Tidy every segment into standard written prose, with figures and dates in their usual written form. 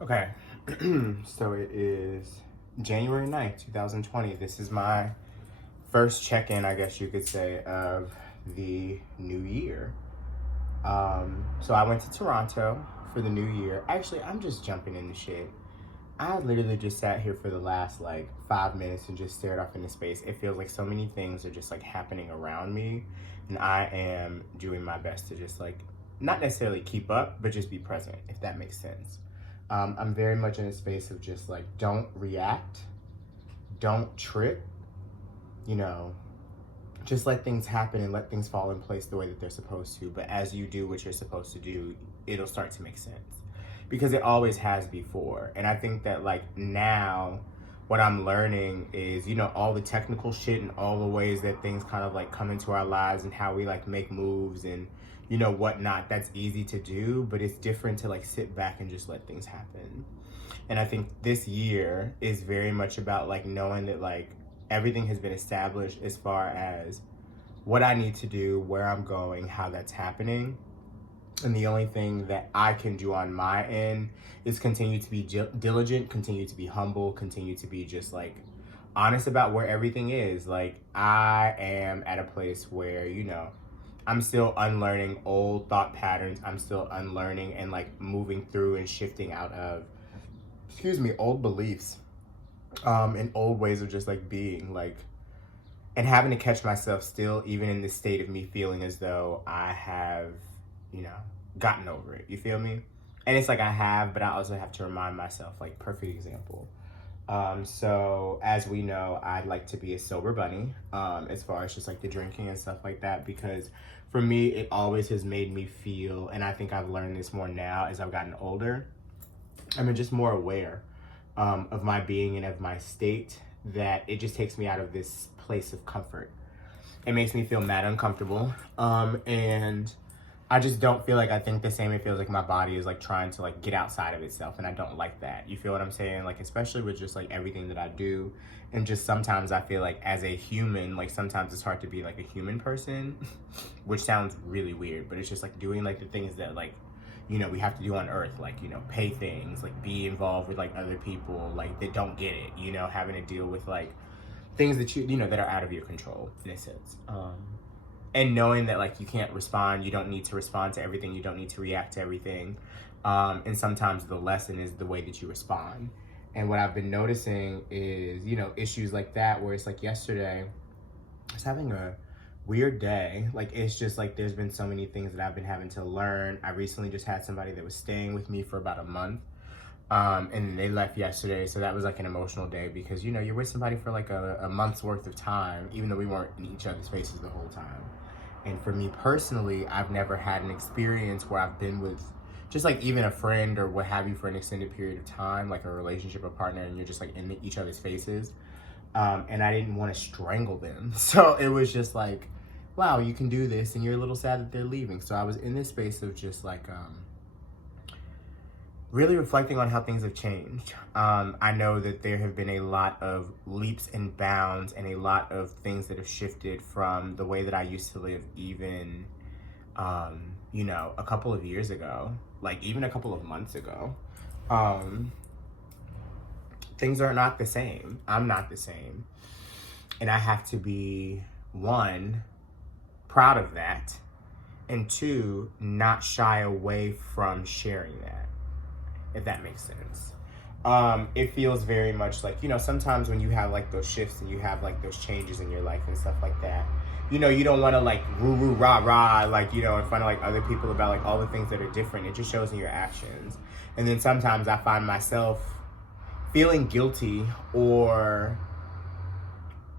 Okay, so it is January 9th, 2020. This is my first check-in, I guess you could say, of the new year. So I went to Toronto for the new year. Actually, I'm just jumping into shit. I literally just sat here for the last like 5 minutes and just stared off into space. It feels like so many things are just like happening around me, and I am doing my best to just like not necessarily keep up, but just be present, if that makes sense. I'm very much in a space of just like don't react, don't trip, you know, just let things happen and let things fall in place the way that they're supposed to. But as you do what you're supposed to do, it'll start to make sense because it always has before. And I think that like now, what I'm learning is, all the technical shit and all the ways that things kind of like come into our lives and how we like make moves and, whatnot. That's easy to do, but it's different to like sit back and just let things happen. And I think this year is very much about like knowing that like everything has been established as far as what I need to do, where I'm going, how that's happening. And the only thing that I can do on my end is continue to be diligent, continue to be humble, continue to be just like honest about where everything is. Like I am at a place where, I'm still unlearning old thought patterns. I'm still unlearning and like moving through and shifting out of, old beliefs, and old ways of just like being like, and having to catch myself still, even in this state of me feeling as though I have, you know, gotten over it. You feel me? And it's like I have, but I also have to remind myself, like, perfect example. So as we know, I'd like to be a sober bunny, as far as just like the drinking and stuff like that, because for me, it always has made me feel, and I think I've learned this more now as I've gotten older. I'm just more aware, of my being and of my state, that it just takes me out of this place of comfort. It makes me feel mad uncomfortable. And I just don't feel like I think the same. It feels like my body is like trying to like get outside of itself, and I don't like that. You feel what I'm saying? Like, especially with just like everything that I do. And just sometimes I feel like as a human, like sometimes it's hard to be like a human person, which sounds really weird, but it's just like doing like the things that like, we have to do on earth, like, pay things, like be involved with like other people, like that don't get it, having to deal with like things that that are out of your control in a sense. And knowing that like you can't respond, you don't need to respond to everything, you don't need to react to everything. And sometimes the lesson is the way that you respond. And what I've been noticing is, issues like that, where it's like yesterday, I was having a weird day. Like, it's just like there's been so many things that I've been having to learn. I recently just had somebody that was staying with me for about a month. And they left yesterday, so that was like an emotional day because you're with somebody for like a month's worth of time, even though we weren't in each other's faces the whole time. And for me personally, I've never had an experience where I've been with just like even a friend or what have you for an extended period of time, like a relationship, a partner, and you're just like in each other's faces. And I didn't want to strangle them, so it was just like, wow, you can do this, and you're a little sad that they're leaving. So I was in this space of just like really reflecting on how things have changed. I know that there have been a lot of leaps and bounds and a lot of things that have shifted from the way that I used to live, even, a couple of years ago, like even a couple of months ago. Things are not the same. I'm not the same. And I have to be, one, proud of that, and two, not shy away from sharing that, if that makes sense. It feels very much like, sometimes when you have like those shifts and you have like those changes in your life and stuff like that, you don't want to like roo rah rah, like, in front of like other people about like all the things that are different. It just shows in your actions. And then sometimes I find myself feeling guilty, or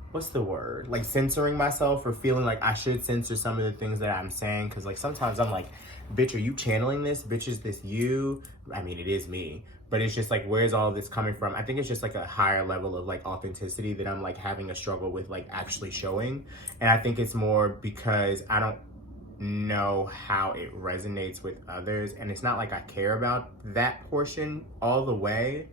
what's the word? Like censoring myself, or feeling like I should censor some of the things that I'm saying. Cause like sometimes I'm like, bitch, are you channeling this? Bitch, is this you? I mean, it is me, but it's just like, where's all this coming from? I think it's just like a higher level of like authenticity that I'm like having a struggle with like actually showing. And I think it's more because I don't know how it resonates with others. And it's not like I care about that portion all the way.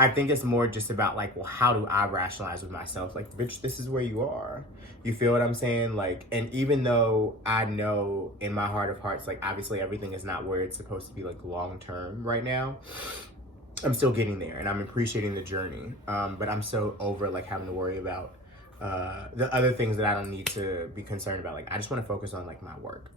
I think it's more just about like, well, how do I rationalize with myself? Like, bitch, this is where you are. You feel what I'm saying? Like, and even though I know in my heart of hearts, like obviously everything is not where it's supposed to be like long term right now. I'm still getting there, and I'm appreciating the journey. But I'm so over like having to worry about the other things that I don't need to be concerned about. Like I just want to focus on like my work.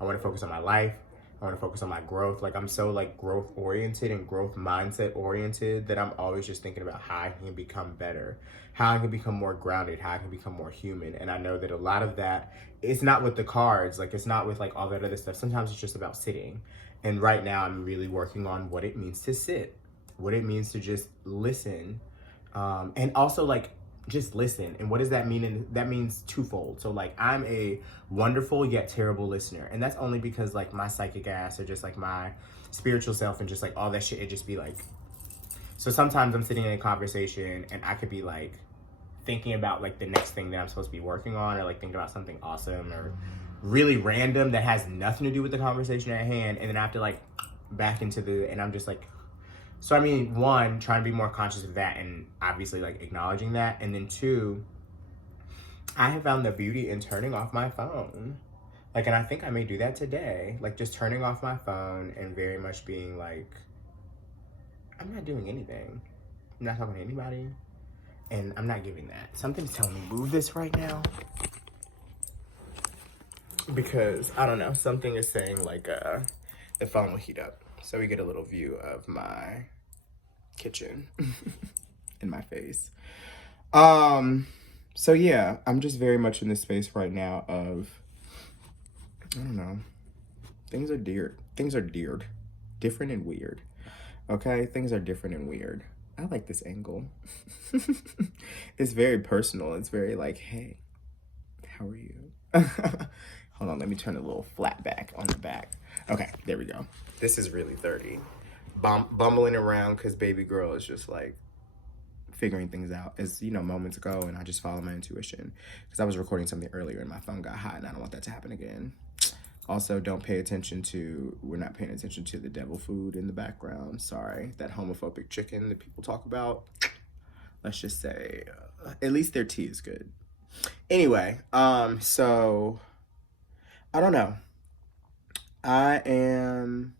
I want to focus on my life. I want to focus on my growth. Like I'm so like growth oriented and growth mindset oriented that I'm always just thinking about how I can become better, how I can become more grounded, how I can become more human. And I know that a lot of that, it's not with the cards, like it's not with like all that other stuff. Sometimes it's just about sitting. And right now I'm really working on what it means to sit, what it means to just listen, and also like just listen. And what does that mean? And that means twofold. So like I'm a wonderful yet terrible listener, and that's only because like my psychic ass or just like my spiritual self and just like all that shit, it just be like, so sometimes I'm sitting in a conversation and I could be like thinking about like the next thing that I'm supposed to be working on, or like thinking about something awesome or really random that has nothing to do with the conversation at hand, and then I have to like back into the, and I'm just like, so I mean, one, trying to be more conscious of that and obviously like acknowledging that, and then two, I have found the beauty in turning off my phone. Like, and I think I may do that today, like just turning off my phone and very much being like, I'm not doing anything. I'm not talking to anybody, and I'm not giving that. Something's telling me move this right now, because I don't know, something is saying like the phone will heat up. So we get a little view of my kitchen in my face. So yeah, I'm just very much in this space right now of, I don't know, things are deared. Things are deared. Different and weird. Okay? Things are different and weird. I like this angle. It's very personal. It's very like, hey, how are you? Hold on, let me turn a little flat back on the back. Okay, there we go. This is really 30. Bumbling around because baby girl is just like figuring things out, as you know, moments ago, and I just follow my intuition because I was recording something earlier and my phone got hot and I don't want that to happen again. Also, don't pay attention to, we're not paying attention to the devil food in the background. Sorry, that homophobic chicken that people talk about. Let's just say, at least their tea is good. Anyway, so I don't know. I am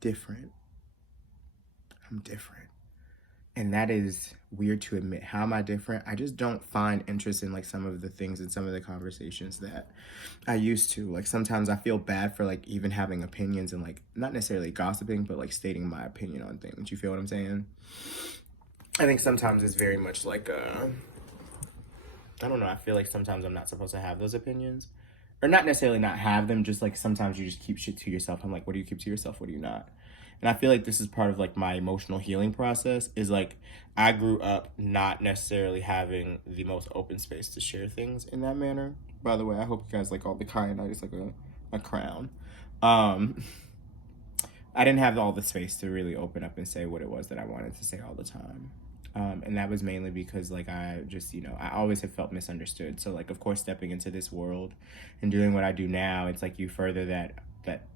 different. I'm different. And that is weird to admit. How am I different? I just don't find interest in like some of the things and some of the conversations that I used to. Like sometimes I feel bad for like even having opinions and like not necessarily gossiping, but like stating my opinion on things. You feel what I'm saying? I think sometimes it's very much like I don't know, I feel like sometimes I'm not supposed to have those opinions. Or not necessarily not have them, just like sometimes you just keep shit to yourself. I'm like, what do you keep to yourself? What do you not? And I feel like this is part of like my emotional healing process, is like I grew up not necessarily having the most open space to share things in that manner. By the way, I hope you guys like all the kyanite. It's like a crown. I didn't have all the space to really open up and say what it was that I wanted to say all the time. And that was mainly because like I just, you know, I always have felt misunderstood. So like, of course, stepping into this world and doing what I do now, it's like you further that,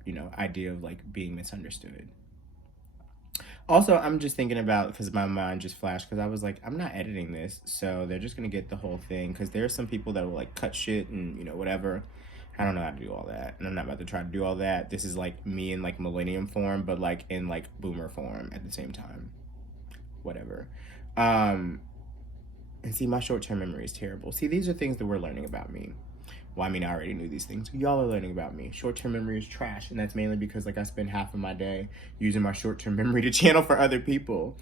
you know, idea of like being misunderstood. Also, I'm just thinking about, because my mind just flashed, because I was like, I'm not editing this, so they're just gonna get the whole thing, because there are some people that will like cut shit and, you know, whatever. I don't know how to do all that, and I'm not about to try to do all that. This is like me in like millennium form, but like in like boomer form at the same time. Whatever. And see, my short-term memory is terrible. See, these are things that we're learning about me. Well, I mean, I already knew these things. Y'all are learning about me. Short-term memory is trash, and that's mainly because like I spend half of my day using my short-term memory to channel for other people.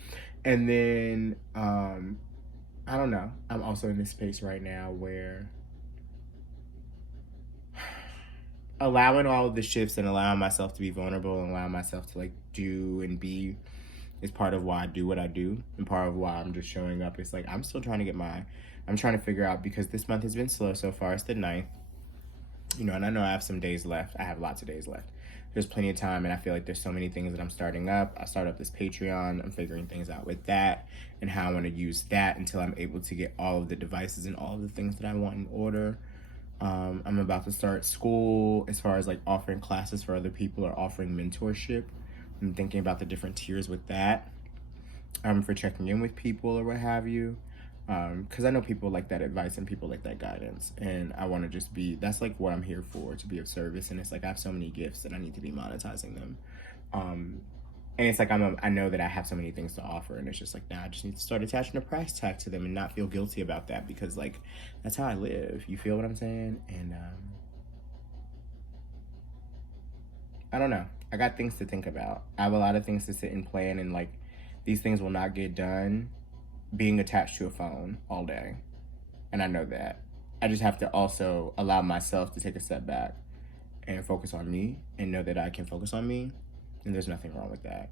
And then I don't know. I'm also in this space right now where allowing all of the shifts and allowing myself to be vulnerable and allowing myself to like do and be is part of why I do what I do, and part of why I'm just showing up. It's like I'm still trying to get I'm trying to figure out, because this month has been slow so far. It's the 9th, you know, and I know I have some days left. I have lots of days left. There's plenty of time, and I feel like there's so many things that I'm starting up. I start up this Patreon. I'm figuring things out with that and how I want to use that until I'm able to get all of the devices and all of the things that I want in order. I'm about to start school as far as like offering classes for other people or offering mentorship. I'm thinking about the different tiers with that, for checking in with people or what have you. Because I know people like that advice and people like that guidance, and I want to just be, that's like what I'm here for, to be of service. And it's like I have so many gifts that I need to be monetizing them. And it's like I know that I have so many things to offer, and it's just like, nah, I just need to start attaching a price tag to them and not feel guilty about that, because like that's how I live. You feel what I'm saying? And I don't know. I got things to think about. I have a lot of things to sit and plan, and like these things will not get done being attached to a phone all day. And I know that. I just have to also allow myself to take a step back and focus on me and know that I can focus on me, and there's nothing wrong with that.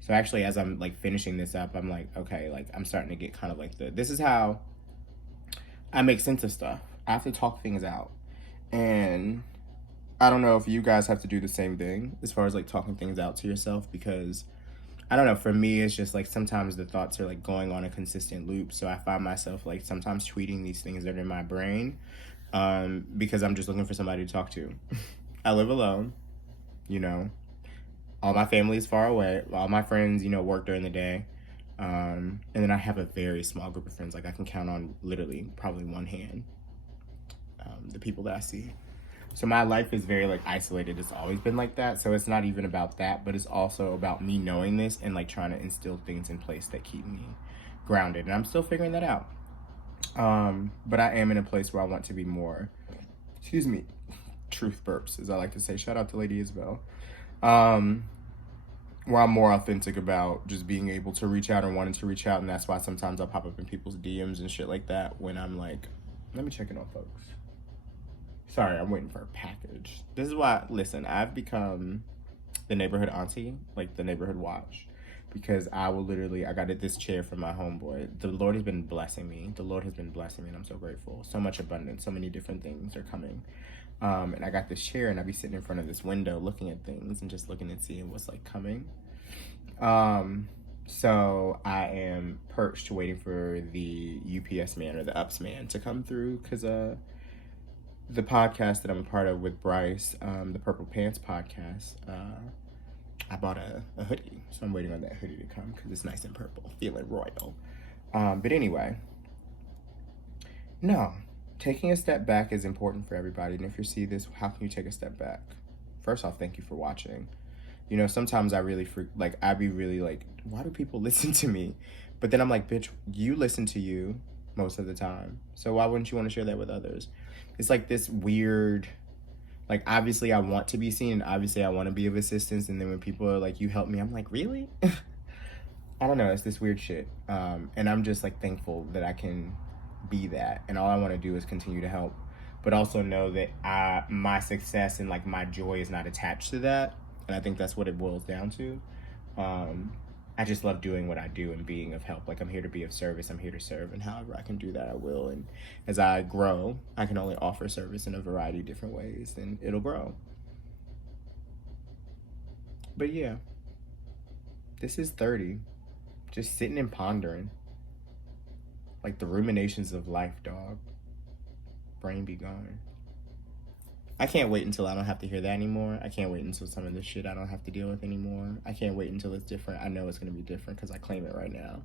So actually, as I'm like finishing this up, I'm like, okay, like I'm starting to get kind of like this is how I make sense of stuff. I have to talk things out. And I don't know if you guys have to do the same thing as far as like talking things out to yourself, because I don't know, for me, it's just like sometimes the thoughts are like going on a consistent loop. So I find myself like sometimes tweeting these things that are in my brain, because I'm just looking for somebody to talk to. I live alone, you know, all my family is far away. All my friends, work during the day. And then I have a very small group of friends. Like I can count on literally probably one hand, the people that I see. So my life is very like isolated. It's always been like that. So it's not even about that, but it's also about me knowing this and like trying to instill things in place that keep me grounded. And I'm still figuring that out. But I am in a place where I want to be more, excuse me, truth burps, as I like to say. Shout out to Lady Isabel. Where I'm more authentic about just being able to reach out and wanting to reach out. And that's why sometimes I'll pop up in people's DMs and shit like that when I'm like, let me check in on folks. Sorry, I'm waiting for a package. This is why, listen, I've become the neighborhood auntie, like the neighborhood watch, because I got this chair from my homeboy. The Lord has been blessing me. The Lord has been blessing me, and I'm so grateful. So much abundance, so many different things are coming. And I got this chair, and I be sitting in front of this window looking at things and just looking and seeing what's like coming. So I am perched waiting for the UPS man or the UPS man to come through, because the podcast that I'm a part of with Bryce, the Purple Pants podcast, I bought a hoodie. So I'm waiting on that hoodie to come because it's nice and purple, feeling royal. But anyway, no, taking a step back is important for everybody. And if you see this, how can you take a step back? First off, thank you for watching. Sometimes I really I be really like, why do people listen to me? But then I'm like, bitch, you listen to you most of the time. So why wouldn't you want to share that with others? It's like this weird, like, obviously I want to be seen and obviously I want to be of assistance. And then when people are like, you help me, I'm like, really? I don't know. It's this weird shit. And I'm just like thankful that I can be that. And all I want to do is continue to help, but also know that my success and like my joy is not attached to that. And I think that's what it boils down to. I just love doing what I do and being of help. Like I'm here to be of service. I'm here to serve. And however I can do that, I will. And as I grow, I can only offer service in a variety of different ways, and it'll grow. But yeah, this is 30. Just sitting and pondering. Like the ruminations of life, dog. Brain be gone. I can't wait until I don't have to hear that anymore. I can't wait until some of this shit I don't have to deal with anymore. I can't wait until it's different. I know it's going to be different because I claim it right now.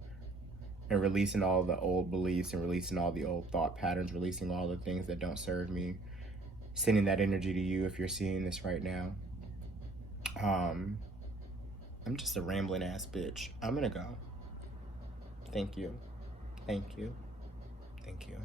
And releasing all the old beliefs and releasing all the old thought patterns, releasing all the things that don't serve me. Sending that energy to you if you're seeing this right now. I'm just a rambling ass bitch. I'm going to go. Thank you. Thank you. Thank you.